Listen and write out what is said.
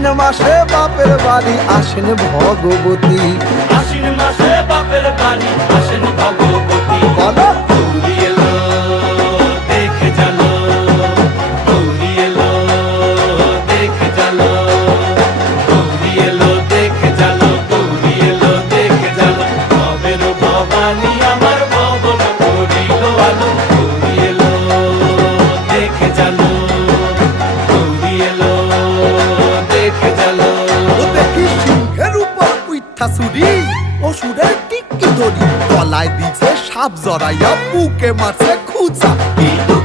আশ্বিন মাসে বাপের বাড়ি আসেন ভগবতী। আশ্বিন মাসে বাপের বাড়ি আসেন ভগবতী। বলো গৌরী এলো দেখে জানো, গৌরী এলো দেখে জানো, গৌরী এলো দেখে জানো, গৌরী এলো দেখে জানো। ভবের ভবানী আমার ভবন করিল আলো। গৌরী এলো দেখে জানো, গৌরী এলো দেখে জানো। ও দেখি সিংহের উপর উইঠা চুরি, অসুরের টিকি ধরি গলায় দিছে সাপ জড়াইয়া বুকে মারছে খুঁচা। কিন্তু